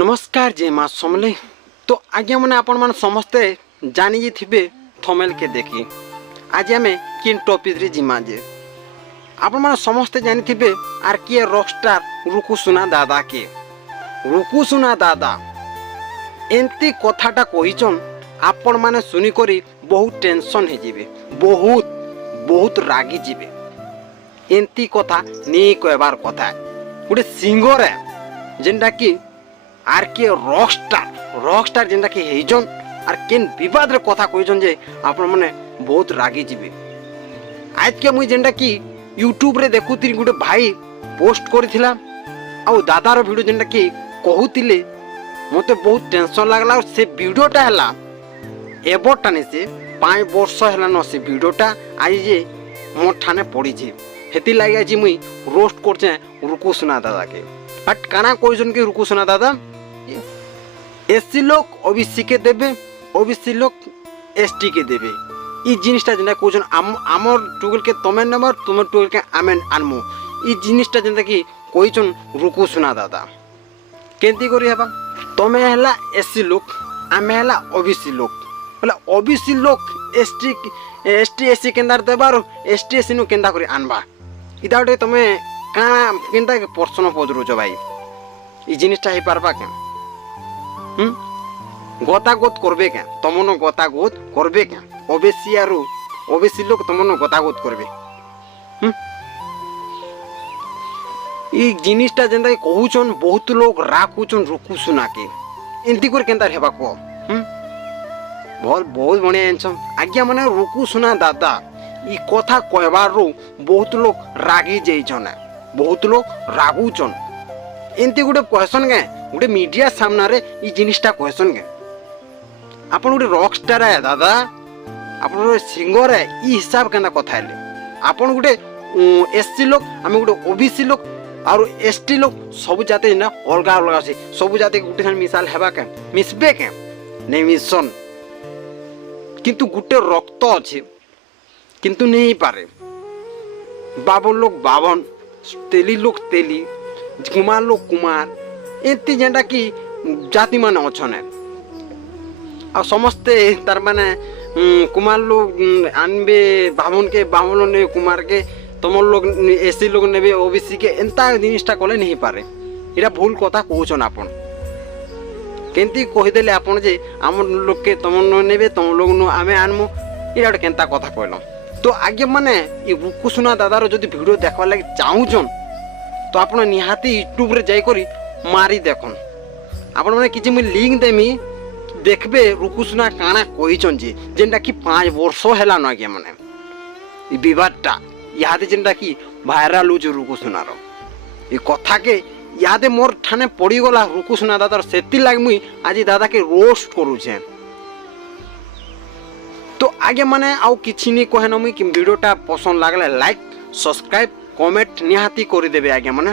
नमस्कार जय माँ समले। तो आज्ञा मैंने आपण मान समस्ते जानी थे थमेल के देखी आज आम किन टॉपिक रे जिमा जे आपण मान समस्ते जानी थे आर किए रॉकस्टार रुकुसुना दादा के रुकुसुना दादा एंती कथाटा कहीचन आपण माने सुनी करी बहुत टेंशन हे जिवे बहुत बहुत रागी जिवे एंती कथा नहीं कहबार कथा गोटे सिंगर है जेनटा कि आर के रॉकस्टार जेनटा कि हेजन आर केन विवाद रे कथा कहिजन जे आपण माने बहुत रागी जिवे आज के मुई जेनटा कि यूट्यूब रे देखुती गोटे भाई पोस्ट करथिला आ दादार वीडियो जेनटा कि कहूतिले मते बहुत टेंशन लागला और से वीडियोटा हला एबटाने से 5 वर्ष हला न से वीडियोटा आज जे मोर ठाने पड़ी जे हेती लागि आज मुई रोस्ट करछे रुकुसुना दादा के बट काना कोइजन के रुकुसुना दादा एससी लोग ओबीसी के देबे ओबीसी लोग एसटी के देबे ई जिनिसटा जेना कोइजन हमर टुगल के तमे नंबर तुम टुगल के आमेन आनमु ई जिनिसटा जेना कि कोइजन रुकुसुना दादा केंती करी हेबा तमे हला एससी लोग आमे हला ओबीसी लोग बोला ओबीसी लोग एसटी एससी केंदार देबार एसटी एससी नु केंदा करी आनबा इदाटे तमे काना केंता के प्रश्न पजरुछ भाई ई जिनिसटा हे पारबा के गतागत करबे के तमनो गतागत करबे के ओबीसी आरो ओबीसी लोग तमनो गतागत करबे ई जिनिसटा जेंदा कहूचन बहुत लोग राखुचन रुकुसुना के एंती कर केंता हेबा को बहुत बहुत बढ़िया आंसर आज्ञा माने रुकुसुना दादा ई कथा कहबार बहुत लोग रागी जाइछन बहुत लोग रागुचन एंती गोटे क्वेश्चन के गोटे मीडिया सामना रे ई जिनिसटा क्वेश्चन के आपन गोटे रॉकस्टार है दादा आपन गोटे सिंगर है ई हिसाब केना कथा हेले आपन गोटे एससी लोग हम गोटे ओबीसी लोग और एसटी लोग सब जाते ना अलगा अलगा से सब जाते गोटे खान मिसाल हेबा के मिसबे के नहीं मिशन किंतु गोटे रक्त अच्छे किंतु नहीं पारे बाबन लोग बाबन तेली लोग तेली कुमार लोग कुमार एंती जेनटा कि जाति मान अच्छन आ समस्ते तार माने कुमार लोग आनबे बामन के बामन ने कुमार के तुम लोग एससी लोग नेबे ओबीसी के एंता जिनिसटा कले नहीं पारे इरा भूल कथा कहउछन आपन केंती कहिदेले आपन जे आम लोग के तुम नेबे तुम लोग नु आमे आनमु इरा केंता कथा कहलो तो आगे माने ये रुकुसुना दादार जदि वीडियो देखवा लागि चाहुछन तो आपण निहाती यूट्यूब रे जाई करी मारी देखन आपण माने किछि मु लिंक देमी देखबे रुकुसुना काना कहिछन जे जेंटा कि 5 वर्ष हैला न आगे माने ई विवादटा याद जेंटा कि वायरल हो जो रुकुसुना रो ई कथा के याद मोर ठाने पड़ी गला रुकुसुना दादार सेति लाग मुई आज दादा के रोस्ट करू छे तो आगे माने आउ किछि नि कहन मुई कि वीडियोटा पसंद लागले लाइक सब्सक्राइब कमेंट निहाती करि देबे आगे माने।